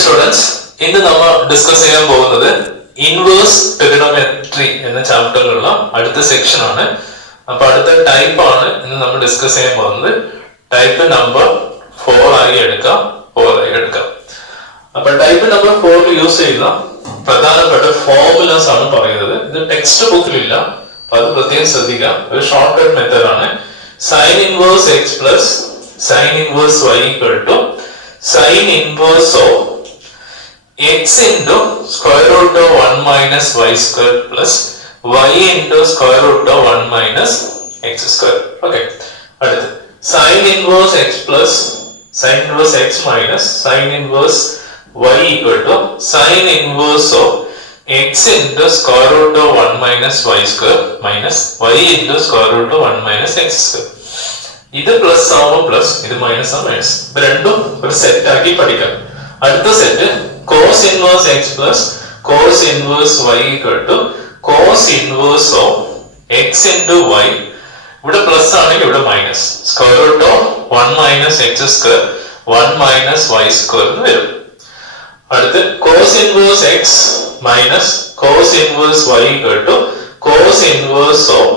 Students, ഇന്ന് നമ്മൾ discuss ചെയ്യാൻ പോകുന്നത് ഇൻവേഴ്സ് ട്രിഗണോമെട്രി എന്ന ചാപ്റ്ററിലുള്ള അടുത്ത സെക്ഷൻ ആണ്. അപ്പൊ അടുത്ത ടൈപ്പ് ആണ് ഇന്ന് നമ്മൾ ഡിസ്കസ് ചെയ്യാൻ പോകുന്നത്. ടൈപ്പ് നമ്പർ 4 ആയി എടുക്കാം. അപ്പൊ ടൈപ്പ് നമ്പർ 4 യൂസ് ചെയ്യുന്ന പ്രധാനപ്പെട്ട ഫോർമുലാസ് ആണ് പറയുന്നത്. ഇത് ടെക്സ്റ്റ് ബുക്കിലില്ല, അപ്പൊ അത് പ്രത്യേകം ശ്രദ്ധിക്കാം. ഒരു ഷോർട്ട് കട്ട് മെത്തേഡ് ആണ്. Sine inverse x plus sine inverse y equal to sin inverse of x into square root of 1 minus y square plus y into square root of 1 minus x square. Okay. അടുത്ത് sin inverse x plus sin inverse x minus sin inverse y equal to sin inverse of x into square root of 1 minus y square minus y into square root of 1 minus x square. ഇത് plus ആവുമ്പോൾ plus, ഇത് minus ആവുമ്പോൾ minus. ഇത് രണ്ടും ഒരു set ആക്കി പഠിക്കാം. അടുത്ത set cos inverse x plus cos inverse y equal to cos inverse of x into y. ഇവിടെ പ്ലസ് ആണെങ്കിൽ ഇവിടെ minus. Square root of 1 minus x square 1 minus y square എന്ന് വരും. അടുത്ത് cos inverse x minus cos inverse y equal to cos inverse of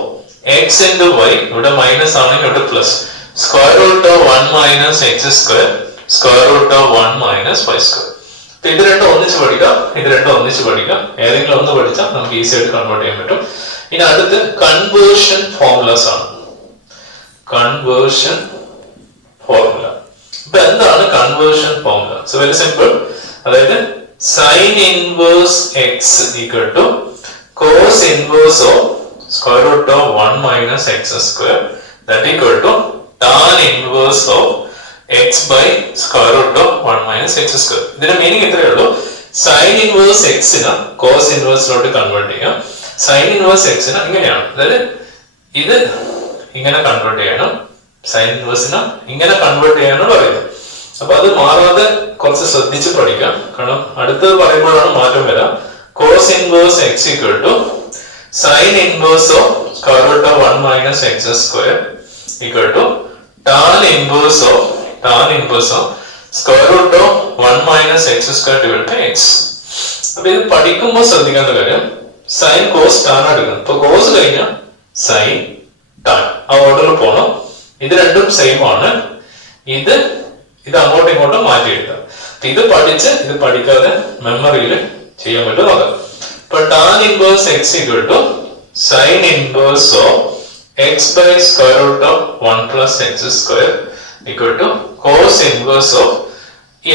x into y. ഇവിടെ minus ആണെങ്കിൽ ഇവിടെ plus. Square root of 1 minus x square square root of 1 minus y square. ഇത് രണ്ടും ഒന്നിച്ച് പഠിക്കാം, ഇത് രണ്ടും ഒന്നിച്ച് പഠിക്കാം. ഏതെങ്കിലും ഒന്ന് പഠിച്ചാൽ നമുക്ക് ഈസി ആയിട്ട് കൺവേർട്ട് ചെയ്യാൻ പറ്റും. ഇനി അടുത്ത് കൺവേർഷൻ ഫോർമുലാസ് ആണ്. Conversion formula. ഇപ്പൊ എന്താണ് conversion formula? So very simple. അതായത് sine inverse x equal to cos inverse of square root of 1 minus x square that equal to tan inverse of x by square root of 1 minus x square. ഇതിന്റെ meaning ഇത്രയേ ഉള്ളൂ. Sine inverse എക്സിന് cos ഇൻവേഴ്സിലോട്ട് convert ചെയ്യാം. Sine inverse എക്സിന് ഇങ്ങനെയാണ്, അതായത് ഇത് ഇങ്ങനെ കൺവേർട്ട് ചെയ്യണം, സൈൻ ഇൻവേഴ്സിന് ഇങ്ങനെ കൺവേർട്ട് ചെയ്യാനാണ് പറയുന്നത്. അപ്പൊ അത് മാറാതെ കുറച്ച് ശ്രദ്ധിച്ച് പഠിക്കാം, കാരണം അടുത്തത് പറയുമ്പോഴാണ് മാറ്റം വരാം. Cos inverse x equal to sin inverse of square root of 1 minus x square equal to tan inverse of square root of 1 minus x square divided by x. അപ്പൊ ഇത് പഠിക്കുമ്പോൾ ശ്രദ്ധിക്കേണ്ട കാര്യം സൈൻ കോസ് ടാൻ എടുക്കണം. ഇപ്പൊ cos കഴിഞ്ഞാൽ sign tan ആ ഓർഡറിൽ പോകണം. ഇത് രണ്ടും സെയിം ആണ്. ഇത് അങ്ങോട്ടും ഇങ്ങോട്ടും മാറ്റി എഴുതാം. ഇത് പഠിച്ച് ഇത് പഠിക്കാതെ മെമ്മറിയിൽ ചെയ്യാൻ പറ്റും നോക്കാം. But tan inverse x equal to sin inverse of x by square root of 1 plus x square equal to cos inverse of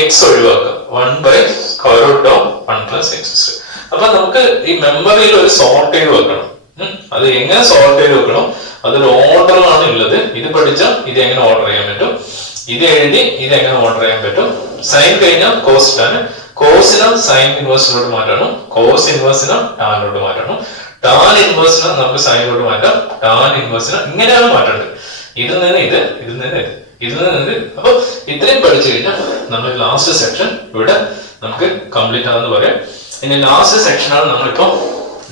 x ഒഴിവാക്കുക 1 by square root of 1 plus x square. അപ്പൊ നമുക്ക് ഈ മെമ്മറിയിൽ ഒരു സോർട്ട് ചെയ്ത് വെക്കണം. അത് എങ്ങനെ സോർട്ട് ചെയ്ത് വെക്കണം, അതൊരു ഓർഡറിലാണ് ഉള്ളത്. ഇത് പഠിച്ചാൽ ഇത് എങ്ങനെ ഓർഡർ ചെയ്യാൻ പറ്റും, ഇത് എഴുതി ഇത് എങ്ങനെ ഓർഡർ ചെയ്യാൻ പറ്റും. സൈൻ കഴിഞ്ഞാൽ കോസ് ടാൻ, കോസിന് സൈൻ ഇൻവേഴ്സിലോട്ട് മാറ്റണം, കോസ് ഇൻവേഴ്സിന് ടാനിലോട്ട് മാറ്റണം, ടാൻ ഇൻവേഴ്സിന് നമുക്ക് സൈനിലോട്ട് മാറ്റാം, ടാൻ ഇൻവേഴ്സിന് ഇങ്ങനെയാണ് മാറ്റേണ്ടത്. ഇതിൽ നിന്ന് ഇത്, ഇതിൽ നിന്ന് ഇത്, ഇതിൽ നിന്ന് ഇത്. അപ്പൊ ഇത്രയും പഠിച്ചു കഴിഞ്ഞാൽ നമ്മൾ ലാസ്റ്റ് സെക്ഷൻ ഇവിടെ നമുക്ക് കംപ്ലീറ്റ് ആണെന്ന് പറയാം. ഇനി ലാസ്റ്റ് സെക്ഷനാണ് നമ്മളിപ്പോ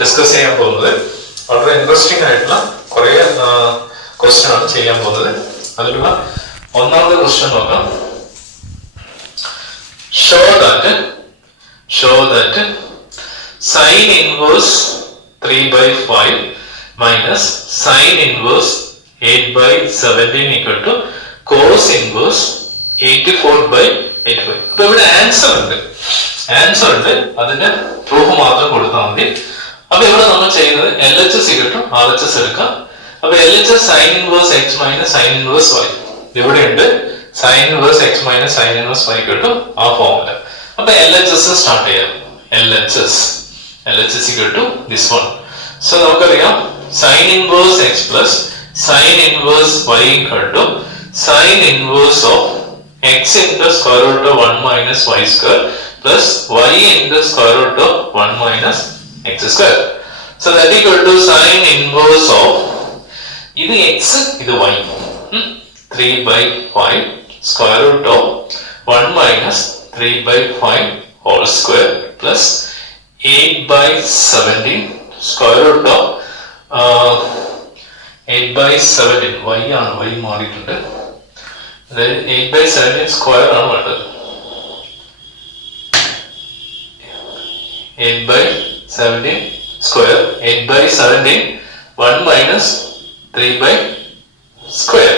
ഡിസ്കസ് ചെയ്യാൻ പോകുന്നത്. വളരെ ഇൻട്രസ്റ്റിംഗ് ആയിട്ടുള്ള കുറെ ക്വസ്റ്റ്യൻ ആണ് ചെയ്യാൻ പോകുന്നത്. അതിലുള്ള ഒന്നാമത്തെ ക്വസ്റ്റ്യൻ നോക്കാം. Show that sin inverse 3 by 5 minus sin inverse 8 by 17 equal to cos inverse 84 by 85. അപ്പൊ ഇവിടെ ആൻസർ ഉണ്ട്, അതിന്റെ പ്രൂഫ് മാത്രം കൊടുത്താൽ മതി. അപ്പൊ ഇവിടെ നമ്മൾ ചെയ്യുന്നത് LHS കിട്ടും, RHS എടുക്കാം. അപ്പൊ LHS sin inverse x minus sin inverse y ഇവിടെ ഉണ്ട്. sin inverse x minus sin inverse y equal to ആ ഫോർമുല. അപ്പൊ LHS സ്റ്റാർട്ട് ചെയ്യാം. LHS equal to this one. So നമുക്കറിയാം sin inverse x plus sin inverse y equal to sin inverse of x into square root of 1 minus y square plus y into square root of 1 minus x square. So that equal to sin inverse of ഇത് x ഇത് y 3 by 5 square root of 1 minus 3 by 5 whole square plus 8 by 17 square root of 8 by 17 y ആണ്, y മാറിയിട്ടുണ്ട്. അതായത് 8 by 17 square ആണ് വേണ്ടത്. 8 by 17 square. 8 by 17 1 minus 3 by square.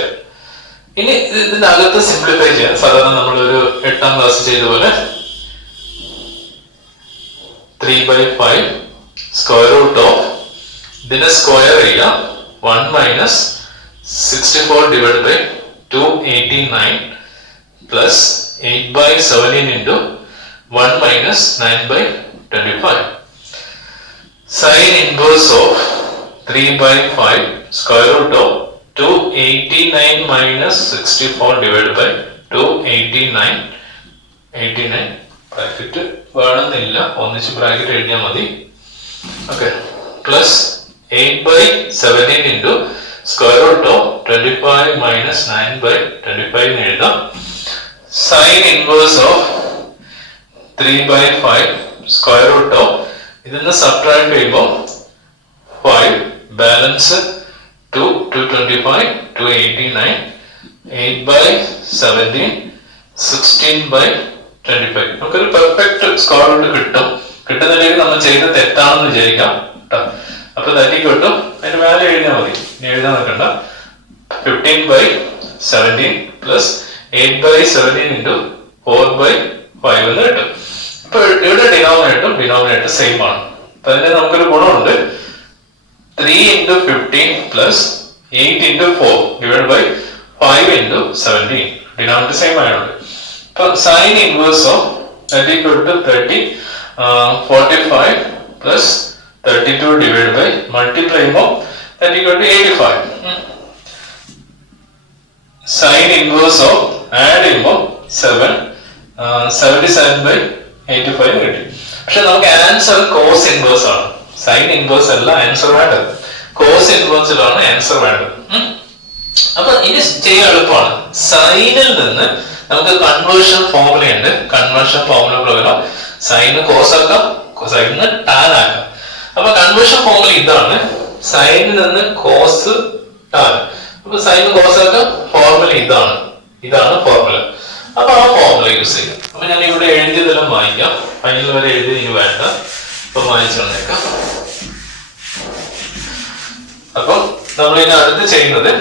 ഇനി ഇതിന്റെ അകത്ത് സിംപ്ലിഫൈ ചെയ്യാൻ സാധാരണ നമ്മളൊരു 8ാം ക്ലാസ് ചെയ്ത പോലെ 3 by 5 square root of ഇതിന്റെ സ്ക്വയർ ചെയ്യുക 1 minus 64 divided by 289 plus 8 by 17 into 1 minus 9 by 25. Sin inverse of 3 by 5 square root of 289 minus 64 divided by 289 bracket വേണമെന്നില്ല, ഒന്നിച്ച് ബ്രാക്കറ്റ് എഴുതിയാൽ മതി. Okay, plus 8 by 17 into square root of 25 minus 9 by 25 എന്ന് എഴുതാം. Sin inverse of 3 by 5 square root of ഇതിന്ന് subtract ചെയ്യുമ്പോൾ 5 balance 2 225 289 8 by 17 16 by 25. നമുക്കൊരു perfect square root കിട്ടുന്നില്ലെങ്കിൽ നമ്മൾ ചെയ്യുന്നത് തെറ്റാണെന്ന് വിചാരിക്കാം കേട്ടോ. അപ്പൊ തട്ടി കിട്ടും, അതിന്റെ വാല്യൂ എഴുതിയാൽ മതി, ഇനി എഴുതാൻ നിൽക്കണ്ട. 15 by 17 plus 8 by 17 into 4 by 5 എന്ന് കിട്ടും. ഇപ്പൊ ഇവിടെ ഡിനോമിനേറ്റർ സെയിം ആണ്. അപ്പൊ അതിന് നമുക്കൊരു ഗുണമുണ്ട്. 3 into 15 plus 8 into 4 divided by 5 into 17. Denominator same ആയതുകൊണ്ട് ഇപ്പൊ sine inverse of that equal to 30 45 plus 32 divided by multiply of that equal to 85. Sin inverse of add ചെയ്യുമ്പോൾ 77 by 85 കിട്ടി. പക്ഷെ നമുക്ക് ആൻസർ കോസ് ഇൻവേഴ്സ് ആണ്, സൈൻ ഇൻവേഴ്സ് അല്ല answer വേണ്ടത്, cos ഇൻവേഴ്സിലാണ് answer വേണ്ടത്. അപ്പൊ ഇനി ചെയ്യാൻ എളുപ്പമാണ്. സൈനിൽ നിന്ന് നമുക്ക് കൺവേർഷൻ ഫോർമുല ഉണ്ട്. കൺവേർഷൻ ഫോർമുല പ്രകാരം സൈന് കോസ് ആക്കാം, സൈന് ടാൻ ആക്കാം. അപ്പൊ കൺവേർഷൻ ഫോർമുല ഇതാണ്, സൈനിൽ നിന്ന് കോസ് ടാൻ. അപ്പൊ സൈന് കോസ് ആക്കാം, ഫോർമുല ഇതാണ് ഫോർമുല. അപ്പൊ ആ ഫോർമുല യൂസ് ചെയ്യാം. അപ്പൊ ഞാൻ ഇവിടെ എഴുതിയതെല്ലാം വായിക്കാം, ഫൈനൽ വരെ എഴുതി ഇനി വേണ്ട, അപ്പൊ വായിച്ചു വന്നേക്കാം. അപ്പൊ നമ്മൾ ഇനി അടുത്ത് ചെയ്യുന്നത്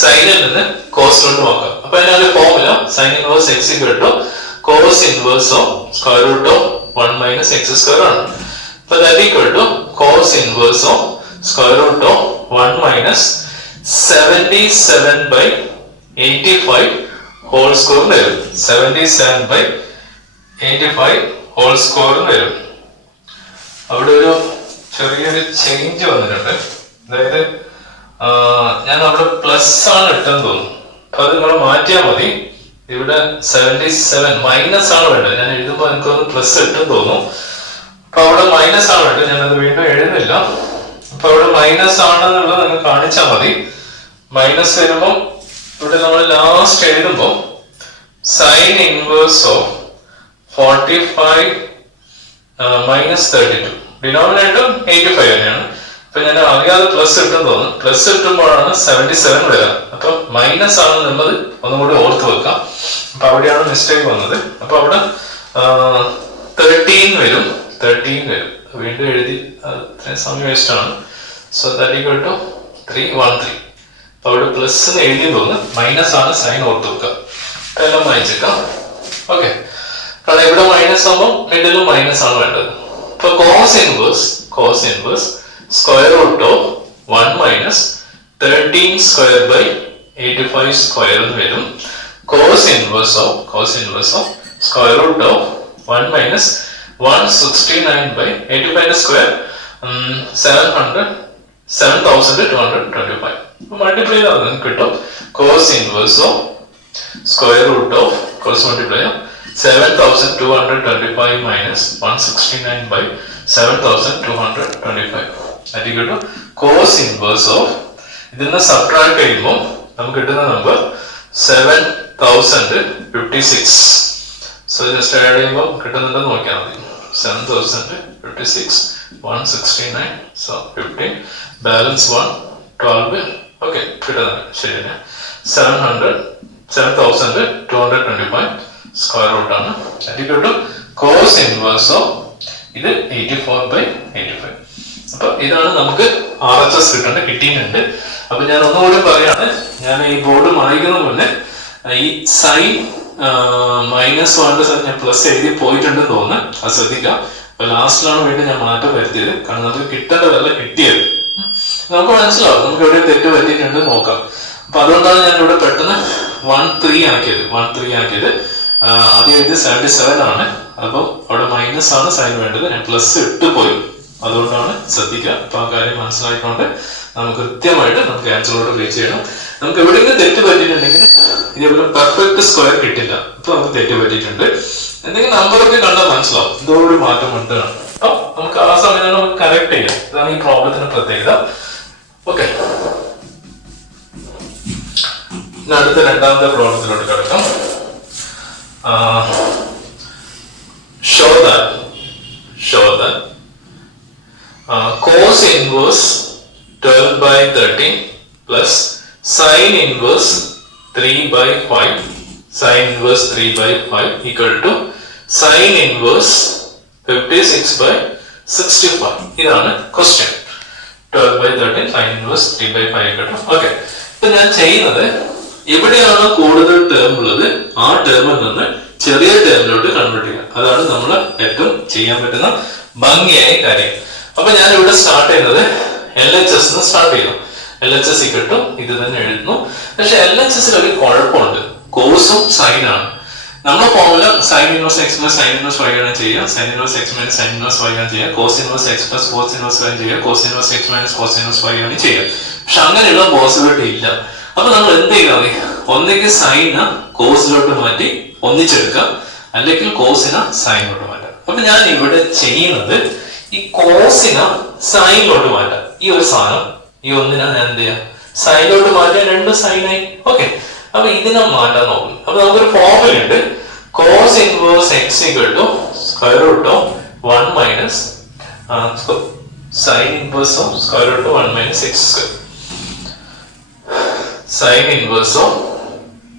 സൈനിൽ നിന്ന് കോസിലോട്ട് നോക്കാം. അപ്പൊ അതിനൊരു formula sine inverse x equal to cos inverse of square root of 1 minus x square ആണ്. അപ്പൊ that equal to cos inverse of square root of 1 minus 77 by 85 whole square വരും. 77 by 85 ഹോൾ സ്ക്വയർ വരും. അവിടെ ഒരു ചെറിയൊരു change വന്നിട്ടുണ്ട്. അതായത് ഞാൻ അവിടെ പ്ലസ് ആണ് ഇട്ടെന്ന് തോന്നുന്നു, അപ്പൊ അത് നിങ്ങൾ മാറ്റിയാൽ മതി. ഇവിടെ 77 മൈനസ് ആണ് വേണ്ടത്. ഞാൻ എഴുതുമ്പോൾ എനിക്കൊന്ന് പ്ലസ് ഇട്ടെന്ന് തോന്നുന്നു, അപ്പൊ അവിടെ മൈനസ് ആണ് വേണ്ടത്. ഞാനത് വീണ്ടും എഴുതുന്നില്ല. അപ്പൊ അവിടെ മൈനസ് ആണെന്നുള്ളത് നിങ്ങൾ കാണിച്ചാൽ മതി. മൈനസ് വരുമ്പോൾ ഇവിടെ നമ്മൾ ലാസ്റ്റ് എഴുതുമ്പോൾ sine inverse of 45 minus 32, denominator 85 തന്നെയാണ്. അപ്പൊ ഞാൻ അറിയാതെ പ്ലസ് ഇട്ടെന്ന് തോന്നുന്നു. പ്ലസ് ഇട്ടുമ്പോഴാണ് 77 വരിക. അപ്പൊ മൈനസ് ആണ് എന്നുള്ളത് ഒന്നും കൂടി ഓർത്ത് വെക്കാം. അപ്പൊ അവിടെയാണ് മിസ്റ്റേക്ക് വന്നത്. അപ്പൊ അവിടെ 13 വരും. വീണ്ടും എഴുതി സമയം വേസ്റ്റ് ആണ്. So that equal to 313. അപ്പൊ അവിടെ പ്ലസ് എഴുതി തോന്നുന്നു, മൈനസ് ആണ്, സൈൻ ഓർത്ത് വെക്കുക. എല്ലാം വായിച്ചേക്കാം. ഓക്കെ, കാരണം ഇവിടെ മൈനസ് ആകുമ്പോൾ മിഡിലും മൈനസ് ആണ് വേണ്ടത്. ഇപ്പൊ cos inverse square root of 1 minus 13 square by 85 square എന്ന് വരും. Cos inverse of square root of 1 minus 169 by 85 square 7225. Multiply ചെയ്താൽ കിട്ടും. Cos inverse of square root of cos multiply 7225 minus 169 by 7225. That equal to cos inverse of ഇതിനെ subtract ചെയ്യുമ്പോൾ നമുക്ക് കിട്ടുന്ന number 7056. So just add ചെയ്യുമ്പോൾ കിട്ടുന്നുണ്ടെന്ന് നോക്കിയാൽ മതി. 7056 169 so 15 balance 1 12. Okay, കിട്ടുന്നുണ്ട്. ശരി, 7225 സ്ക്വയർ റൂട്ട് ആണ്. That equal to cos inverse of ഇത് 84/85. അപ്പൊ ഇതാണ് നമുക്ക് RHS കിട്ടിയിട്ടുണ്ട്. അപ്പൊ ഞാൻ ഒന്നുകൂടി പറയാണ്, ഞാൻ ഈ ബോർഡ് മാറിക്കുന്ന മുന്നേ ഈ സൈൻ -1 ഞാൻ പ്ലസ് എഴുതി പോയിട്ടുണ്ടെന്ന് തോന്നുന്നു, അത് ശ്രദ്ധിക്കാം. അപ്പൊ ലാസ്റ്റിലാണ് വീണ്ടും ഞാൻ മാറ്റം വരുത്തിയത്, കാരണം നമുക്ക് കിട്ടേണ്ടതല്ല കിട്ടിയത്. നമുക്ക് മനസ്സിലാവും നമുക്ക് എവിടെ തെറ്റ് പറ്റിയിട്ടുണ്ട് നോക്കാം. അപ്പൊ അതുകൊണ്ടാണ് ഞാൻ ഇവിടെ പെട്ടെന്ന് 13 ആക്കിയത്. ആദ്യം എഴുതി 77 ആണ്. അപ്പം അവിടെ മൈനസ് ആണ് സൈൻ വേണ്ടത്, ഞാൻ പ്ലസ് ഇട്ട് പോയി, അതുകൊണ്ടാണ് ശ്രദ്ധിക്കുക. അപ്പൊ ആ കാര്യം മനസ്സിലാക്കിക്കൊണ്ട് നമുക്ക് കൃത്യമായിട്ട് നമുക്ക് ആൻസറോട് റീച്ച് ചെയ്യണം. നമുക്ക് എവിടെയെങ്കിലും തെറ്റ് പറ്റിയിട്ടുണ്ടെങ്കിൽ ഇതേപോലെ പെർഫെക്റ്റ് സ്ക്വയർ കിട്ടില്ല, ഇപ്പൊ നമുക്ക് തെറ്റ് പറ്റിയിട്ടുണ്ട്. എന്തെങ്കിലും നമ്പറൊക്കെ കണ്ടാൽ മനസ്സിലാവും എന്തോ ഒരു മാറ്റം ഉണ്ടാണ്. അപ്പൊ നമുക്ക് ആ സമയത്ത് നമുക്ക് കറക്റ്റ് ചെയ്യാം. ഇതാണ് ഈ പ്രോബ്ലത്തിന് പ്രത്യേകത. ഓക്കെ, അടുത്ത രണ്ടാമത്തെ പ്രോബ്ലത്തിലോട്ട് കിടക്കാം. show that cos inverse 12/13 plus sin inverse 3/5 equal to sin inverse 56/65. ഇതാണ് question. 12/13 sin inverse 3/5 equal to. Okay, ഇപ്പൊ ഞാൻ ചെയ്യുന്നത് എവിടെയാണ് കൂടുതൽ ടേം ഉള്ളത് ആ ടേമിൽ നിന്ന് ചെറിയ ടേമിലോട്ട് കൺവേർട്ട് ചെയ്യുക. അതാണ് നമ്മൾ ഏറ്റവും ചെയ്യാൻ പറ്റുന്ന ഭംഗിയായ കാര്യം. അപ്പൊ ഞാൻ ഇവിടെ സ്റ്റാർട്ട് ചെയ്യുന്നത് LHS സ്റ്റാർട്ട് ചെയ്യുന്നു. LHS ഇക്കട്ടു ഇത് തന്നെ എഴുതുന്നു. പക്ഷെ LHS ഒരു കുഴപ്പമുണ്ട്, കോസും സൈനാണ്. നമ്മുടെ formula sin inverse x plus sin inverse y ആണ് ചെയ്യുക, sin inverse x minus sin inverse y ആണ് ചെയ്യുക, cos inverse x plus cos inverse y ചെയ്യുക, cos inverse x minus cos inverse y ആണ് ചെയ്യുക. പക്ഷെ അങ്ങനെയുള്ള പോസിബിലിറ്റി ഇല്ല. അപ്പൊ നമ്മൾ എന്ത് ചെയ്താൽ മതി, ഒന്നെങ്കിൽ സൈന് കോസിലോട്ട് മാറ്റി ഒന്നിച്ചെടുക്കാം, അല്ലെങ്കിൽ കോസിന് സൈനിലോട്ട് മാറ്റാം. അപ്പൊ ഞാൻ ഇവിടെ ചെയ്യുന്നത് ഈ കോസിന് സൈനിലോട്ട് മാറ്റാം. ഈ ഒരു സാധനം ഈ ഒന്നിനെ ഞാൻ എന്ത് ചെയ്യാം, സൈനിലോട്ട് മാറ്റാൻ 2 സൈനായി. ഓക്കെ, അപ്പൊ ഇതിനെ മാറ്റാൻ നോക്കും. അപ്പൊ നമുക്കൊരു ഫോർമുല ഉണ്ട്, cos inverse x equal to square root of 1 minus sin inverse of square root of 1 minus x square. Sin inverse of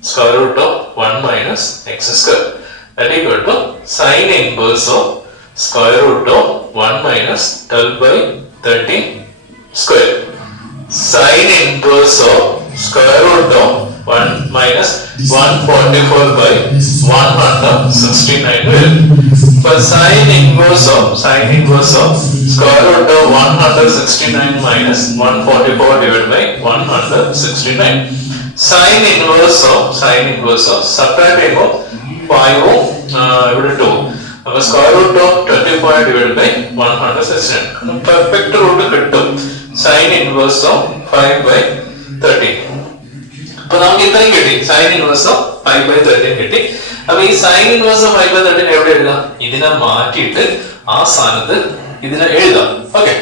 square root of 1 minus x square, that equal to sin inverse of square root of 1 minus 12/13 square. Sin inverse of square root of 1 minus 144/169 will. But sin inverse of square root of 169 minus 144 divided by 169. Sin inverse of subtract ചെയ്യുമ്പോൾ 5 ഇവിടെ 2. അപ്പൊ square root of 25 divided by 169. Perfect root കിട്ടും. sin inverse of 5/13. അപ്പൊ നമുക്ക് ഇത്രയും കിട്ടി, sin inverse of 5/13 കിട്ടി. അപ്പൊ ഈ sin inverse of 5/13 എവിടെ എഴുതാം, ഇതിനെ മാറ്റിയിട്ട് ആ സ്ഥാനത്ത് ഇതിനെ എഴുതാം. ഓക്കെ,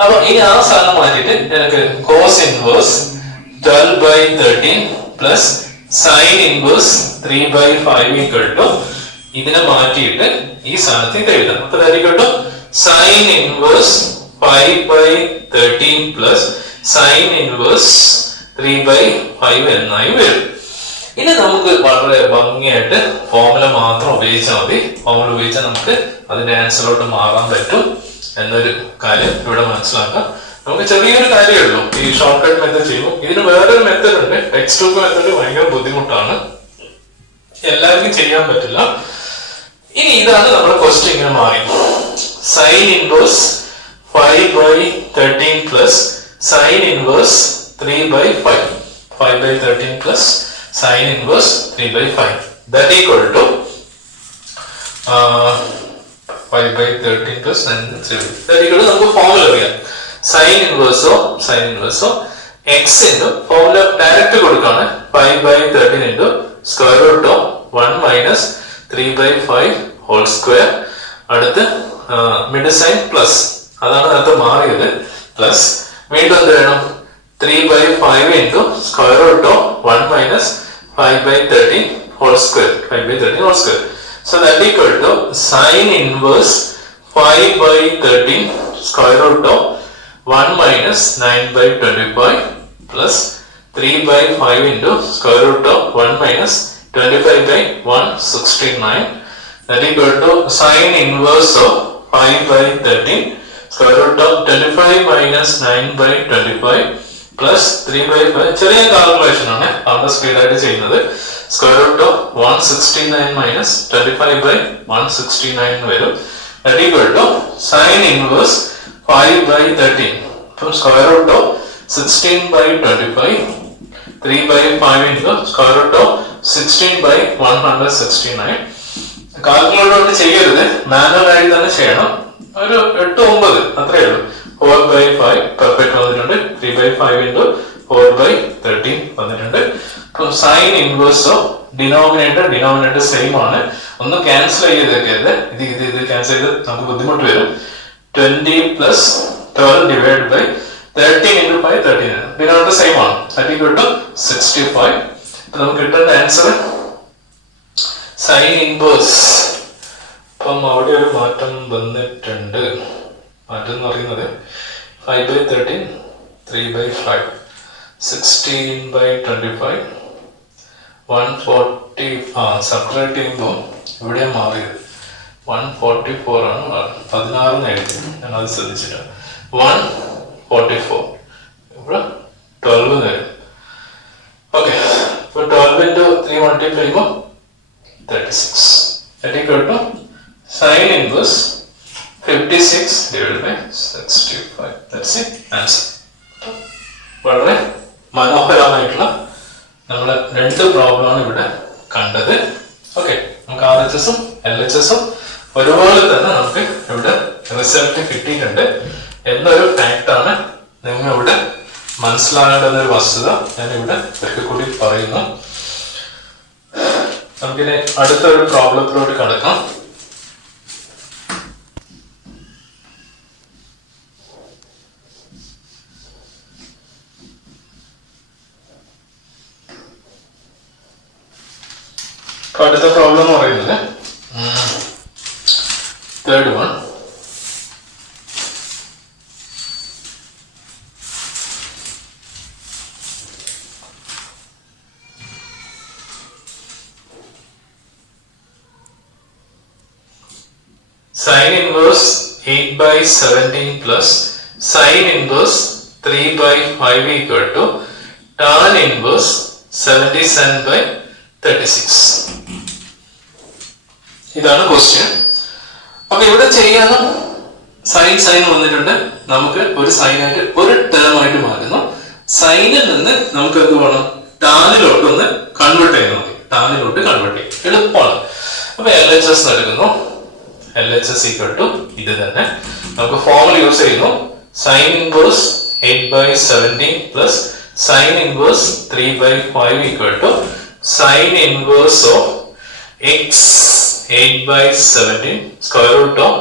അപ്പൊ ഇനി ആ സ്ഥാനം മാറ്റിയിട്ട് എനിക്ക് cos inverse 12/13 plus sin inverse 3/5 equal to ഇതിനെ മാറ്റിയിട്ട് ഈ സ്ഥാനത്ത് ഇത് എഴുതാം. അപ്പൊ കിട്ടും sin inverse 5/13 plus sin inverse 3/5 എന്നായി വരും. ഇനി നമുക്ക് വളരെ ഭംഗിയായിട്ട് ഫോർമുല മാത്രം ഉപയോഗിച്ചാൽ മതി. ഫോർമുല ഉപയോഗിച്ചാൽ നമുക്ക് അതിന്റെ ആൻസറിലോട്ട് മാറാൻ പറ്റും എന്നൊരു കാര്യം ഇവിടെ മനസ്സിലാക്കാം. നമുക്ക് ചെറിയൊരു കാര്യമേ ഉള്ളൂ ഈ ഷോർട്ട് കട്ട് മെത്തേഡ് ചെയ്യുമ്പോൾ. ഇതിന് വേറൊരു മെത്തേഡ് ഉണ്ട്, ടെക്സ്റ്റ് ബുക്ക് മെത്തേഡ് ഭയങ്കര ബുദ്ധിമുട്ടാണ്, എല്ലാവർക്കും ചെയ്യാൻ പറ്റില്ല. ഇനി ഇതാണ് നമ്മുടെ ക്വസ്റ്റ്യൻ ഇങ്ങനെ മാറി. sin inverse 5/13 plus sin inverse 3/5. 5/13 plus sin inverse 3/5, that equal to 5/13 plus 9/3. that equal to നമുക്ക് ഫോർമുല അറിയാം. sin inverse of x into formula direct കൊടുക്കാണ് 5/13 into square root of 1 minus 3/5 whole square. അടുത്ത് mid sign plus, അതാണ് നേരത്തെ മാറിയത്, plus വീണ്ടും എന്ത് വേണം 3/5 into square root of 1 minus 5/13 whole square. 5/13 whole square. So that equal to sin inverse 5/13 square root of 1 minus 9/25 plus 3/5 into square root of 1 minus 25/169. That equal to sin inverse of 5 by 13 square root of 25 minus 9 by 25 plus 3 by 5. ചെറിയ calculation ആണ് നമ്മുടെ സ്പീഡായിട്ട് ചെയ്യുന്നത്. Square root of 169 minus 25 by 169 വരും. That equal to sin inverse 5 by 13. From square root of 16 by 25, 3 by 5 into square root of 16 by 169. Calculator കൊണ്ട് ചെയ്യരുത്, manual ആയി തന്നെ ചെയ്യണം. ഒരു 8-9 അത്രേ ഉള്ളൂ. 4 by 5 പെർഫെക്റ്റ് വന്നിട്ടുണ്ട്. 3 by 5 into 4 by 13 വന്നിട്ടുണ്ട്. അപ്പം sine inverse of denominator same ആണ്. ഒന്ന് ക്യാൻസൽ ചെയ്തേക്കരുത്. ഇത് ക്യാൻസൽ ചെയ്ത് നമുക്ക് ബുദ്ധിമുട്ട് വരും. 20 plus 12 divided by 13 into 5 13. Denominator same ആണ്. That equal to 65. അപ്പൊ നമുക്ക് കിട്ടുന്ന ആൻസർ സൈൻ ഇൻവേഴ്സ്. അപ്പം അവിടെ ഒരു മാറ്റം വന്നിട്ടുണ്ട്. മാറ്റം എന്ന് പറയുന്നത് 5 by 13, 3 by 5, 16 by 25, 140. സബ്ട്രാക്ട് ചെയ്യുമ്പോൾ ഇവിടെ മാറിയത് 144 ആണ്. 16 എഴുതി, ഞാൻ അത് ശ്രദ്ധിച്ചിട്ട് 144 ഇവിടെ 12 വരും. ഓക്കെ, ഇപ്പൊ 12 into 3 മൾട്ടിപ്ലൈ ചെയ്യുമ്പോൾ 36. That equal to sin inverse 56 divided by 65. That's it, answer. വളരെ മനോഹരമായിട്ടുള്ള നമ്മൾ 2 പ്രോബ്ലമാണ് ഇവിടെ കണ്ടത്. ഓക്കെ, നമുക്ക് RHSഉം LHSഉം ഒരുപോലെ തന്നെ നമുക്ക് ഇവിടെ റിസൾട്ട് കിട്ടിയിട്ടുണ്ട് എന്നൊരു ഫാക്റ്റാണ് നിങ്ങൾ ഇവിടെ മനസ്സിലാകേണ്ട ഒരു വസ്തുത ഞാൻ ഇവിടെ ഒരിക്കൽ കൂടി പറയുന്നു. നമുക്കിനി അടുത്തൊരു പ്രോബ്ലത്തിലോട്ട് കടക്കാം. അടുത്ത പ്രോബ്ലം എന്ന് പറയുന്നത് third one. Sin inverse 8 by 17 plus sin inverse 3 by 5 equal to tan inverse 77 by 36. ഇതാണ് ക്വസ്റ്റ്യൻ. അപ്പൊ ഇവിടെ ചെയ്യാനും സൈൻ വന്നിട്ടുണ്ട്. നമുക്ക് ഒരു സൈനായിട്ട് ഒരു ടേം ആയിട്ട് മാറ്റുന്നു. സൈനിൽ നിന്ന് നമുക്ക് എന്ത് വേണം, ടാനിലോട്ട് ഒന്ന് കൺവേർട്ട് ചെയ്യുന്നു. ടാനിലോട്ട് കൺവേർട്ട് ചെയ്യും, എളുപ്പമാണ്. അപ്പൊ LHS എടുക്കുന്നു. LHS equal to ഇത് തന്നെ നമുക്ക് ഫോർമുല യൂസ് ചെയ്യുന്നു. Sine inverse 8 by 17 plus sine inverse 3 by 5 equal to sine inverse of x 8 by 17 square root of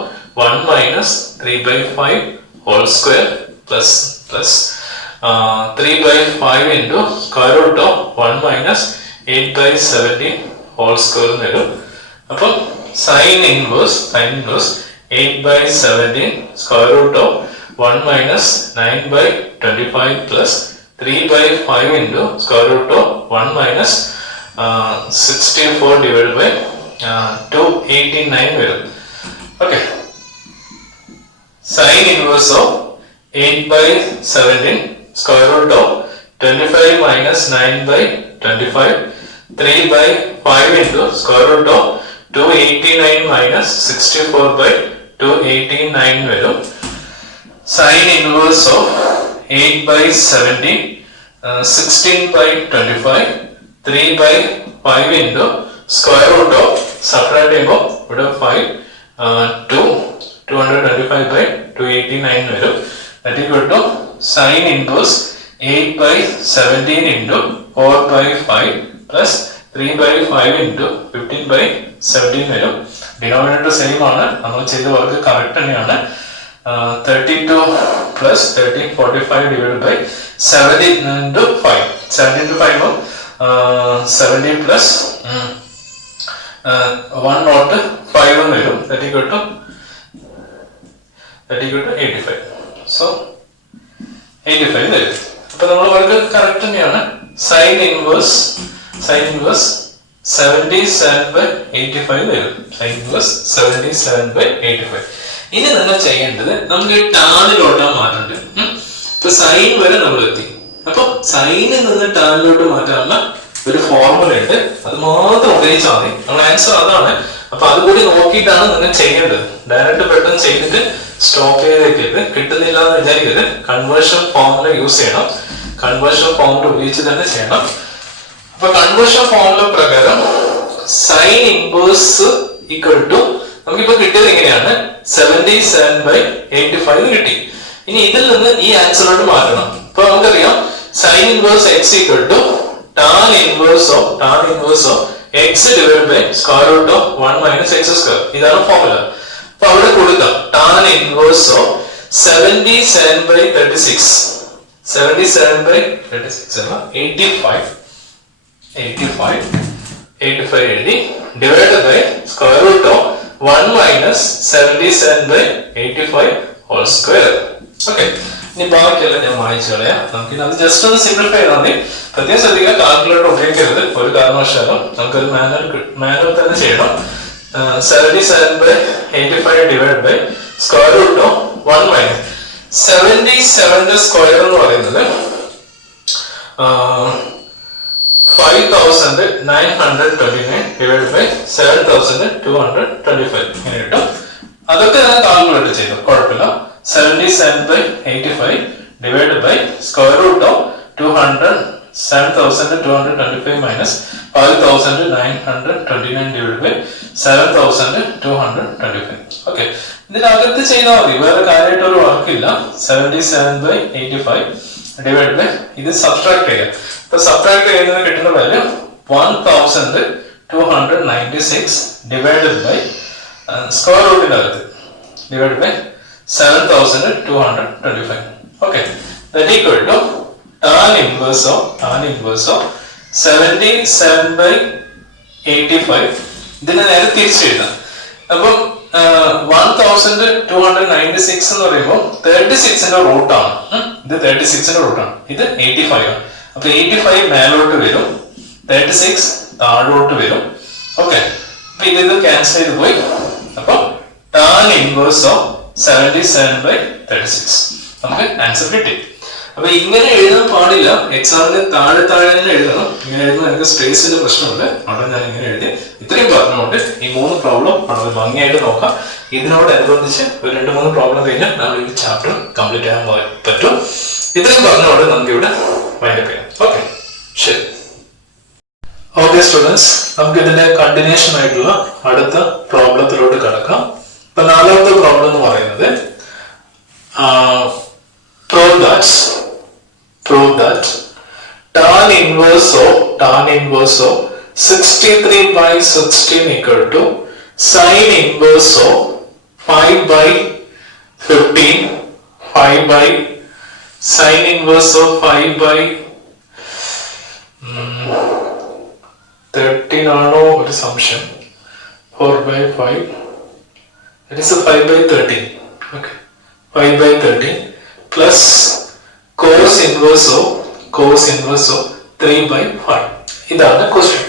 1 minus 3 by 5 whole square plus 3 by 5 into square root of 1 minus 8 by 17 whole square വരും. അപ്പം sin inverse 8 by 17 square root of 1 minus 9 by 25 plus 3 by 5 into square root of 1 minus 64 divided by 289 വരും. Okay, sin inverse of 8 by 17 square root of 25 minus 9 by 25, 3 by 5 into square root of 289 minus 64 by 289 വരും. Sin inverse of 8 by 17 16 by 25, 3 by 5 into square root of subtract ചെയ്യുമ്പോൾ ഇവിടെ 5 225 by 289 വരും. That equal to sin inverse 8 by 17 into 4 by 5 plus 3 by 5 into 15 by 17 വരും. Denominator same ആണ്, നമ്മൾ ചെയ്ത work correct തന്നെയാണ്. 32 plus 1345 divided by 17 into 5. 17 into 5 17 plus 105 വരും. That equal to 85. So 85 വരും. അപ്പൊ നമ്മൾ വർക്ക് കറക്റ്റ് തന്നെയാണ്. സൈൻ ഇൻവേഴ്സ് 77 by 85 വരും. Sine inverse 77 by 85. ഇനി നിങ്ങൾ ചെയ്യേണ്ടത് നമുക്ക് ടാനിലോട്ടാ മാറ്റേണ്ടത്. ഇപ്പൊ സൈൻ വരെ നമ്മൾ എത്തി. അപ്പൊ സൈനിൽ നിന്ന് ടാനിലോട്ട് മാറ്റാനുള്ള ഒരു ഫോർമുല ഉണ്ട്, അത് മാത്രം ഉപയോഗിച്ചാൽ മതി. നമ്മുടെ ആൻസർ അതാണ്. അപ്പൊ അതുകൂടി നോക്കിയിട്ടാണ് നിങ്ങൾ ചെയ്യേണ്ടത്. ഡയറക്റ്റ് പെട്ടെന്ന് ചെയ്തിട്ട് സ്റ്റോപ്പ് ചെയ്തേക്കരുത്. കിട്ടുന്നില്ല എന്ന് വിചാരിക്കരുത്. കൺവേർഷൻ ഫോർമുല യൂസ് ചെയ്യണം. കൺവേർഷൻ ഫോർമുല ഉപയോഗിച്ച് തന്നെ ചെയ്യണം. അപ്പൊ കൺവേർഷൻ ഫോർമുല പ്രകാരം സൈൻ ഇൻവേഴ്സ് ഈക്വൽ ടു നമുക്കിപ്പോ കിട്ടിയത് എങ്ങനെയാണ് 77/85 കിട്ടി. ഇനി ഇതിൽ നിന്ന് ഈ ആൻസറിലോട്ട് മാറ്റണം. ഇപ്പൊ നമുക്കറിയാം sine inverse x equal to tan inverse of x divide by square root of 1 minus x square. ഇതാണ് ഫോർമുല. അപ്പൊ അവിടെ കൊടുക്കാം ടാൻ ഇൻവേഴ്സ് ഓഫ് 77/36 85 എഴുതി divide by square root of 1 minus 77/85 whole square. Okay, ഇനി ബാക്കിയെല്ലാം ഞാൻ വായിച്ചു കളയാം. നമുക്ക് അത് ജസ്റ്റ് ഒന്ന് സിംപ്ലിഫൈ ചെയ്താൽ മതി. പ്രത്യേകം ശ്രദ്ധിക്കുക, കാൽക്കുലേറ്റർ ഉപയോഗിക്കരുത് ഒരു കാരണവശാലും. നമുക്കൊരു മാനുവൽ തന്നെ ചെയ്യണം. 77/85 divide by square root of 1 minus 77 square എന്ന് പറയുന്നത് 5929 ഡിവൈഡ് ബൈ 7225 ഇങ്ങനെ കിട്ടും. അതൊക്കെ ഞാൻ കാൽക്കുലേറ്റ് ചെയ്തു, കുഴപ്പമില്ല. 77/85 divide by square root of 7225 minus 5929 divide by 7225. Okay, ഇതിനകത്ത് ചെയ്താൽ മതി, വേറെ കാര്യമായിട്ട് ഒരു വർക്കില്ല. 77/85 ഡിവൈഡ് ബൈ ഇത് സബ്ട്രാക്ട് ചെയ്യാം. ഇപ്പൊ സബ്ട്രാക്ട് ചെയ്യുന്നത് കിട്ടുന്ന വാല്യൂ 1296 ഡിവൈഡഡ് ബൈ സ്ക്വയർ റൂട്ടിന്റെ അകത്ത് divide by 7225. Okay, that equal to tan inverse of 77/85. ഇതിനെ നേരെ തിരിച്ചെഴുതാം. അപ്പം 1296 എന്ന് പറയുമ്പോൾ 36ന്റെ റൂട്ടാണ്. ഇത് 36ന്റെ റൂട്ടാണ്, ഇത് 85 ആണ്. അപ്പൊ 85 മേലോട്ട് വരും, 36 താഴോട്ട് വരും. ഓക്കെ, അപ്പൊ ഇത് ക്യാൻസൽ ചെയ്ത് പോയി. അപ്പൊ ടാൻ ഇൻവേഴ്സ് ഓഫ് 77/36 നമുക്ക് ആൻസർ കിട്ടി. അപ്പൊ ഇങ്ങനെ എഴുതാൻ പാടില്ല, എക്സാമിന് താഴെ തന്നെ എഴുതണം. ഇങ്ങനെ എഴുതുന്ന എനിക്ക് സ്പേസിന്റെ പ്രശ്നമുണ്ട്, അവിടെ ഞാൻ ഇങ്ങനെ എഴുതി. ഇത്രയും പറഞ്ഞുകൊണ്ട് ഈ 3 പ്രോബ്ലം വളരെ ഭംഗിയായിട്ട് നോക്കാം. ഇതിനോടനുബന്ധിച്ച് ഒരു 2-3 പ്രോബ്ലം കഴിഞ്ഞാൽ നമ്മൾ ഈ ചാപ്റ്റർ കംപ്ലീറ്റ് ചെയ്യാൻ പറ്റും. ഇത്രയും പറഞ്ഞുകൊണ്ട് നമുക്ക് ഇവിടെ വൈൻഡപ്പ് ചെയ്യാം. ഓക്കെ, ശരി. ഓക്കെ സ്റ്റുഡൻസ്, നമുക്ക് ഇതിന്റെ കണ്ടിന്യൂഷൻ ആയിട്ടുള്ള അടുത്ത പ്രോബ്ലത്തിലോട്ട് കിടക്കാം. ഇപ്പൊ 4ാമത്തെ പ്രോബ്ലം എന്ന് പറയുന്നത് prove that tan inverse of 63/16 equal to sin inverse of 5/15 sin inverse of 5/13 ആണോ ഒരു സംശയം. 4/5 it is a 5/13. okay, 5/13 plus cos inverse of 3/5. ഇതാണ് ക്വസ്റ്റ്യൻ.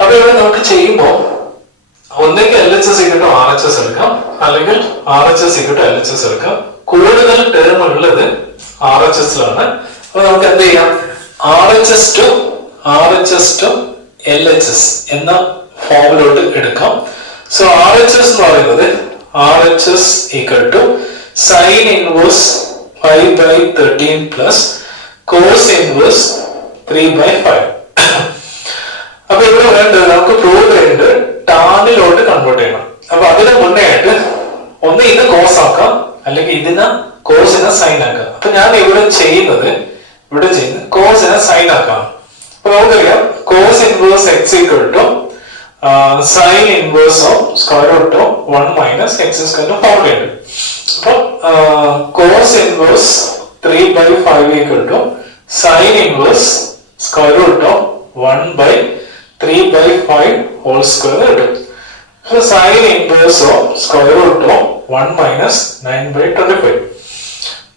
അപ്പൊ ഇവിടെ നമുക്ക് ചെയ്യുമ്പോൾ ഒന്നെങ്കിൽ LHS ഇക്കട്ടോ RHS എടുക്കാം, അല്ലെങ്കിൽ RHS ഇക്കട്ടോ LHS എടുക്കാം. കൂടുതൽ ടേം ഉള്ളത് RHSലാണ്. അപ്പൊ നമുക്ക് എന്ത് ചെയ്യാം, RHS to LHS എന്ന ഫോമിലോട്ട് എടുക്കാം. സോ RHS എന്ന് പറയുന്നത് RHS equal to sin inverse 5/13 plus cos inverse 3/5. അപ്പൊ ഇവിടെ വേണ്ടത് നമുക്ക് പ്രൂവ് ചെയ്യേണ്ടത് ടാനിലോട്ട് കൺവേർട്ട് ചെയ്യണം. അപ്പൊ അതിന് മുന്നേ ആയിട്ട് ഒന്ന് ഇത് കോസ് ആക്കാം, അല്ലെങ്കിൽ ഇതിനെ കോസിനെ സൈൻ ആക്കാം. അപ്പൊ ഞാൻ ഇവിടെ ചെയ്യുന്നത് കോസിനെ സൈൻ ആക്കാം. അപ്പൊ നമുക്കറിയാം cos inverse x equal to sin inverse of square root of 1 minus x square formula ഉണ്ട്. അപ്പൊ cos inverse 3/5 equal to sin inverse square root of 1/3/5 whole square കിട്ടും. So sin inverse of square root of 1 minus 9/25.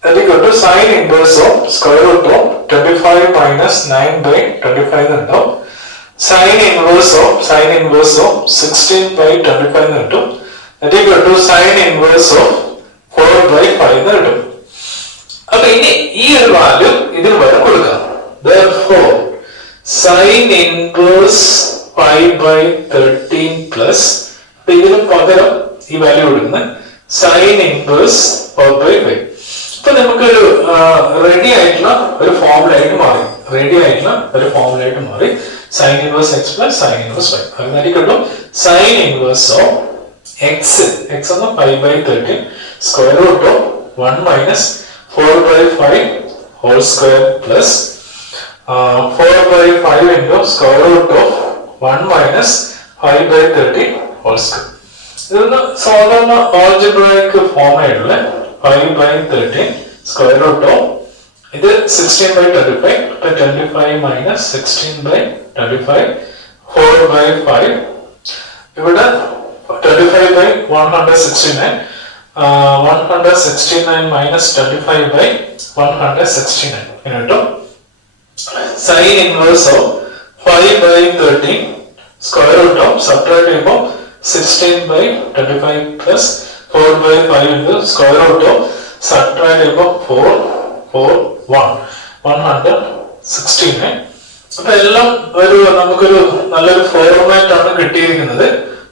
That equal to sin inverse of square root of 25 minus 9/25 ഉണ്ടാവും. sin inverse of 16/25 കിട്ടും. that is equal to sin inverse of 4 by 5 എന്ന് കിട്ടും. അപ്പൊ ഇനി ഈ ഒരു value ഇതിന് പകരം കൊടുക്കാം. Therefore sin inverse 5 by 13 plus ഇതിന് പകരം ഈ വാല്യൂ കൊടുക്കുന്നത് sin inverse 4 by 5. ഇപ്പൊ നമുക്കൊരു റെഡി ആയിട്ടുള്ള ഒരു ഫോർമുലയായിട്ട് മാറി sin inverse x plus sin inverse y. അങ്ങനെ കിട്ടും sin inverse of x എന്ന 5 by 13 square root of 1 minus 4 by 5 whole square plus 4 by 5 into square root of 1 minus 5 by 30 whole square. ഇതൊന്ന് സാധാരണ algebraic ഫോമായിട്ടുള്ള 5 by 13 square root of ഇത് 16 by 25 അപ്പൊ 25 minus 16 by 25 4 by 5 ഇവിടെ 25 by 169 169 minus 25 by 169 കേട്ടോ. sin inverse of 5 by 13 square root of subtract ചെയ്യുമ്പോൾ 16 by 25 plus 4 by 5 into square root of subtract ചെയ്യുമ്പോൾ 116. അപ്പൊ എല്ലാം നമുക്കൊരു നല്ലൊരു ഫോർമാറ്റ് ആണ് കിട്ടിയിരിക്കുന്നത്.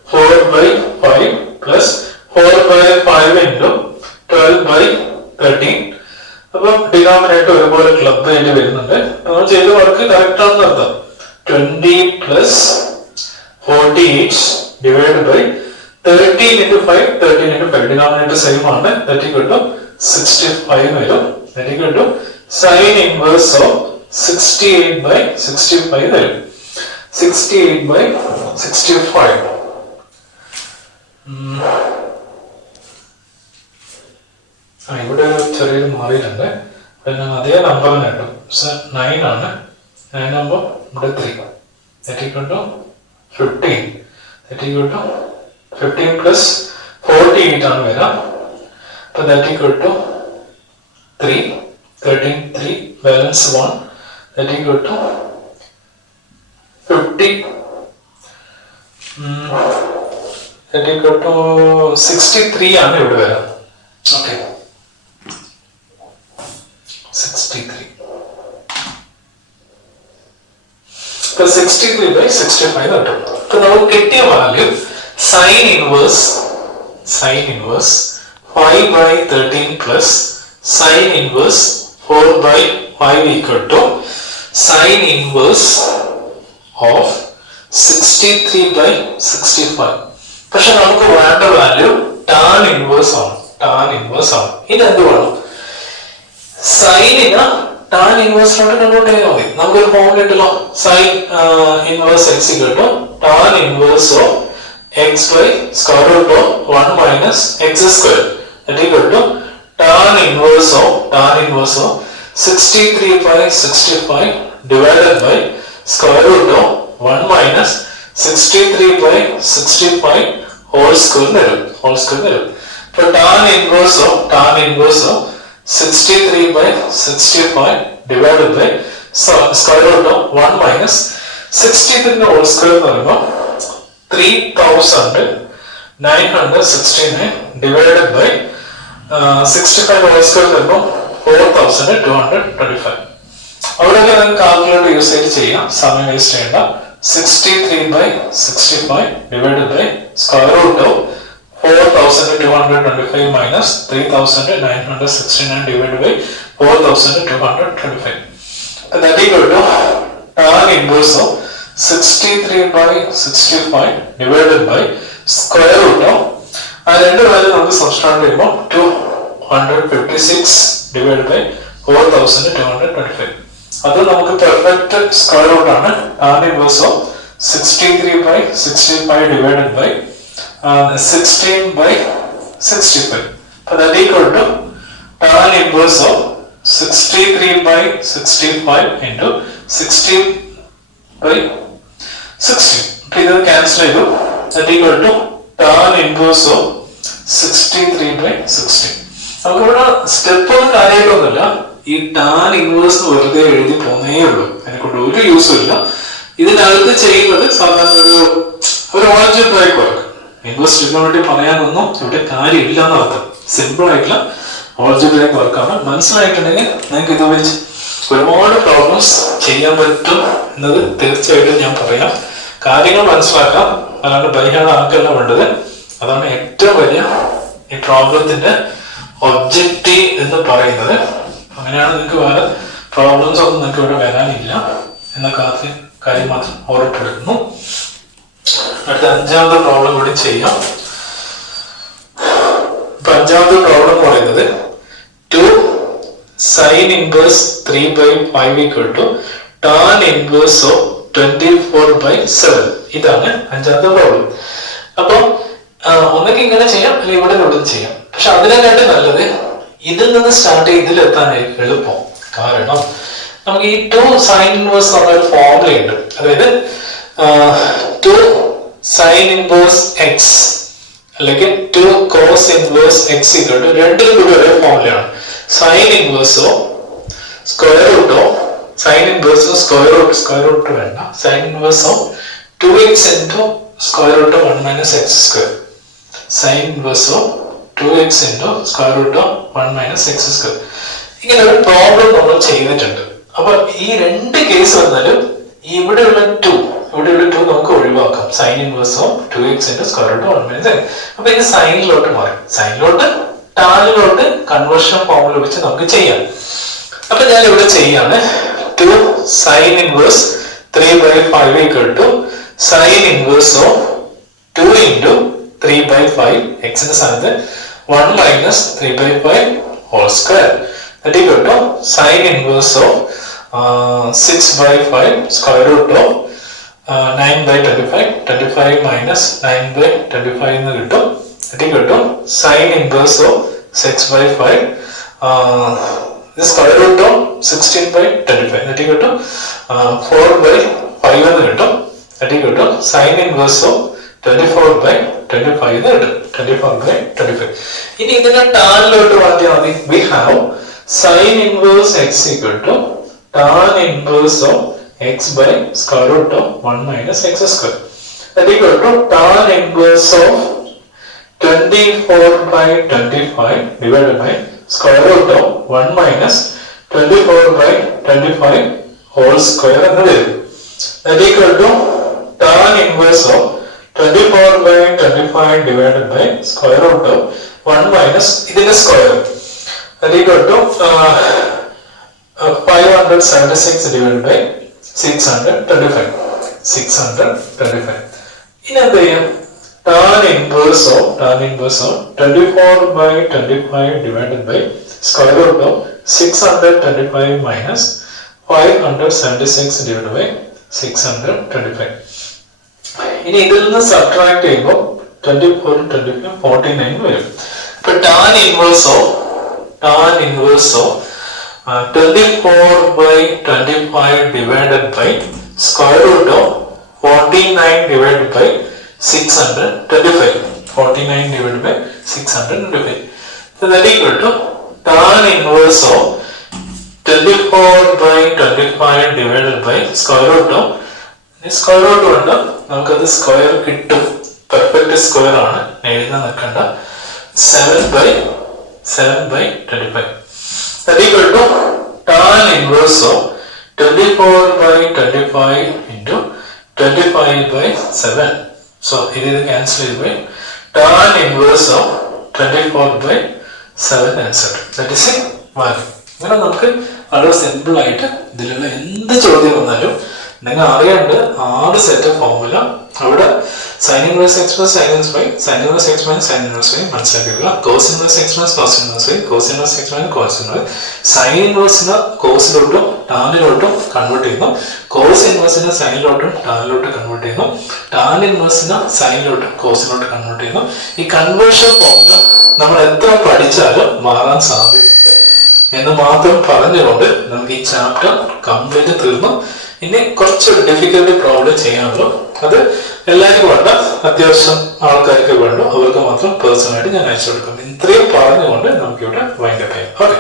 4 by 5 plus 4 by 5 into 12 by 13. അപ്പം ഡിനോമിനേറ്റർ ഒരുപോലെ ക്ലബ് ആയിട്ട് വരുന്നുണ്ട്. നമ്മൾ ചെയ്ത വർക്ക് കറക്റ്റ് ആണെന്ന് അർത്ഥം. 20 plus 40 each divided by 13 into 5 13 into 5 denominator same ആണ്. that equal to 65 വരും. that equal to sin inverse of 68 by 65 വരും. 68 by 65. ഇവിടെ ഒരു ചെറിയൊരു മാറിയിട്ടുണ്ട്. പിന്നെ അതേ നമ്പർ കിട്ടും. 9 ആണ്. 9 ആകുമ്പോൾ ഇവിടെ 3. that equal to 15. that equal to 15 plus 48 ആണ് വരാം. അപ്പൊ that equal to 3 13 3 balance 1 that equal to 50 that equal to 63 ആണ് ഇവിടെ വരാം. ഓക്കെ 63. ഇപ്പൊ 63 by 65 കിട്ടും. ഇപ്പൊ നമുക്ക് കിട്ടിയ value sin inverse 5 by 13 plus sin inverse 4 by 5 equal to sin inverse of 63 by 65. പക്ഷെ നമുക്ക് വേണ്ട വാല്യൂ tan inverse ആണ്. ഇതെന്ത് വേണം? സൈനിന് tan inverse കൊണ്ട് കൺവേർട്ട് ചെയ്താൽ മതി. നമുക്കൊരു ഫോർമുല കിട്ടുമല്ലോ. sin inverse x equal to tan inverse of x by square root of 1 minus x square. that equal to tan inverse of 63 by 65 divided by square root of 1 minus 63 by 65 whole square വരും. So tan inverse of 63 by 65 divided by square root of 1 minus 63 whole square എന്ന് പറയുമ്പോൾ 3969 divided by 65 whole square വരുമ്പോൾ 4225. അവിടെയൊക്കെ നിങ്ങൾക്ക് calculator use ചെയ്ത് ചെയ്യാം. സമയം waste ചെയ്യേണ്ട. 63 by 65 divided by square root of 4225 minus 3969 divided by 4225. And that equal to tan inverse of 63 by 65 divided by square root of ആ രണ്ട് വാല്യൂ നമുക്ക് സബ്സ്ട്രാക്ട് ചെയ്യുമ്പോൾ 256 divided by 4225. അത് നമുക്ക് പെർഫെക്റ്റ് സ്ക്വയർ റൂട്ട് ആണ്. tan inverse of 63 by 65 divided by 16 by 65. So that equal to tan inverse of 63 by 65 into 16 by 16. ഇത് cancel ചെയ്തു. That equal to tan inverse of 63 by 16. നമുക്കിവിടെ step ഒന്നും കാര്യമായിട്ടൊന്നുമില്ല. ഈ tan inverse വെറുതെ എഴുതി പോന്നേ ഉള്ളൂ. അതിനെക്കൊണ്ട് ഒരു യൂസും ഇല്ല. ഇതിനകത്ത് ചെയ്യുന്നത് സാധാരണ ഒരു ഓൾജിബ്രൈക് വർക്ക്. ഇൻവേഴ്സ് ട്രിഗണോമെട്രി പറയാനൊന്നും ഇവിടെ കാര്യമില്ല എന്നർത്ഥം. സിമ്പിൾ ആയിട്ടുള്ള ഓൾജിബ്രയിക് വർക്കാണ്. മനസ്സിലായിട്ടുണ്ടെങ്കിൽ നിങ്ങൾക്ക് ഇത് വെച്ച് ഒരുപാട് പ്രോബ്ലംസ് ചെയ്യാൻ പറ്റും എന്നത് തീർച്ചയായിട്ടും ഞാൻ പറയാം. കാര്യങ്ങൾ മനസ്സിലാക്കാം, അല്ലാണ്ട് ബൈഹാർഡ് ആക്കല്ല വേണ്ടത്. അതാണ് ഏറ്റവും വലിയ ഈ പ്രോബ്ലത്തിന്റെ ഒബ്ജക്റ്റീവ് എന്ന് പറയുന്നത്. അങ്ങനെയാണ് നിങ്ങൾക്ക് വേറെ പ്രോബ്ലംസ് ഒന്നും നിങ്ങൾക്ക് ഇവിടെ വരാനില്ല എന്ന കാര്യം മാത്രം ഓർമ്മപ്പെടുത്തുന്നു. അടുത്ത അഞ്ചാമത്തെ പ്രോബ്ലം കൂടി ചെയ്യാം. ഇപ്പൊ അഞ്ചാമത്തെ പ്രോബ്ലം എന്ന് പറയുന്നത് 2 sin inverse 3/5 equal to tan inverse of 24/7. ഇതാണ് അഞ്ചാമത്തെ പ്രോബ്ലം. അപ്പൊ ഒന്നൊക്കെ ഇങ്ങനെ ചെയ്യാം, അല്ലെങ്കിൽ ഇവിടെ ഇവിടെ ചെയ്യാം. പക്ഷെ അതിനെക്കാട്ടും നല്ലത് ഇതിൽ നിന്ന് സ്റ്റാർട്ട് ചെയ്ത് ഇതിലെത്താനായിരിക്കും എളുപ്പം. കാരണം നമുക്ക് ഈ 2 sin inverse എന്ന ഒരു ഫോർമുല ഉണ്ട്. അതായത് 2 sin inverse x അല്ലെങ്കിൽ 2 cos inverse x equal to രണ്ടിലും കൂടി ഒരേ ഫോർമുലയാണ്. sin inverse സ്ക്വയർ റൂട്ടോ sin inverse സ്ക്വയർ റൂട്ട് വേണ്ട, sin inverse 2x into square root of 1 minus x square. sin inverse 2x into square root of 1 minus x square. ഇങ്ങനെ ഒരു problem നമ്മൾ ചെയ്തിട്ടുണ്ട്. അപ്പൊ ഈ രണ്ട് കേസ് വന്നാലും ഇവിടെയുള്ള 2 നമുക്ക് ഒഴിവാക്കാം. Sine inverse of 2x into square root of 1 minus x. അപ്പൊ ഇത് സൈനിലോട്ട് മാറി. സൈനിലോട്ട് ടാനിലോട്ട് കൺവേർഷൻ ഫോർമുല വെച്ച് നമുക്ക് ചെയ്യാം. അപ്പൊ ഞാൻ ഇവിടെ ചെയ്യാണ്. 2 sin inverse 3/5 equal to sin inverse of 2 into 3/5 x ന്റെ സ്ഥാനത്ത് 1 minus 3/5 whole square. That equal to sin inverse of 6/5 square root of 9/25. 25 minus 9/25 എന്ന് കിട്ടും. That equal to sin inverse of 6/5 the square root of 16/25. That equal to 4/5 എന്ന് കിട്ടും. That equal to sin inverse of 24/25 എന്ന് കിട്ടും. 24/25. ഇനി ഇതിനെ ടാനിലോട്ട് മാറ്റിയാൽ മതി. We have sin inverse x equal to tan inverse of x by square root of 1 minus x square. That equal to tan inverse of 24/25 divided by square root of 1 minus 24/25 whole square എന്ന് വരും. That equal to tan inverse of 24/25 divided by square root of 1 minus ഇതിന്റെ square. That equal to 576 divided by 625. 625. ഇനി എന്ത് ചെയ്യാം? tan inverse of 24/25 divided by square root of 625 minus 576 divided by 625. ഇനി ഇതിൽ നിന്ന് subtract ചെയ്യുമ്പോൾ 24 25 49 വരും. ഇപ്പൊ tan inverse of 24/25 divided by square root of 49 divided by 625. 49 divided by 625. So that equal to tan inverse of 24/25 divided by square root of square root കൊണ്ട് നമുക്കത് square കിട്ടും. Perfect square ആണ്, എഴുതാൻ നിൽക്കണ്ട. 7/25. That equal to tan inverse of 24/25 into 25/7. So ഇത് cancel ചെയ്ത് പോയി tan inverse of 24/7 answer. That is a value. ഇങ്ങനെ നമുക്ക് വളരെ സിമ്പിൾ ആയിട്ട് ഇതിലുള്ള എന്ത് ചോദ്യം വന്നാലും നിങ്ങൾ അറിയേണ്ട 6 സെറ്റ് ഫോർമുല അവിടെ sin inverse x plus sin inverse y, sin inverse x minus sin inverse y മനസ്സിലാക്കുക. cos inverse x minus cos inverse y, cos inverse x minus cos inverse. sin inverse നെ കോസിലോട്ടും ടാനിലോട്ടും convert ചെയ്യുന്നു. cos inverse നെ സൈനിലോട്ടും ടാനിലോട്ടും convert ചെയ്യുന്നു. tan inverse നെ സൈനിലോട്ടും കോസിലോട്ടും convert ചെയ്യുന്നു. ഈ conversion formula നമ്മൾ എത്ര പഠിച്ചാലും മാറാൻ സാധ്യതയുണ്ട് എന്ന് മാത്രം പറഞ്ഞുകൊണ്ട് നമുക്ക് ഈ ചാപ്റ്റർ കംപ്ലീറ്റ് തീർന്നു. ഇനി കുറച്ച് ഡിഫിക്കൽട്ടി പ്രോബ്ലം ചെയ്യാനുള്ളൂ. അത് എല്ലാവർക്കും വേണ്ട, അത്യാവശ്യം ആൾക്കാർക്ക് വേണ്ടു, അവർക്ക് മാത്രം പേഴ്സണലായിട്ട് ഞാൻ അയച്ചു കൊടുക്കും. ഇത്രയും പറഞ്ഞുകൊണ്ട് നമുക്കിവിടെ വൈൻഡപ്പ് ചെയ്യാം. ഓക്കെ.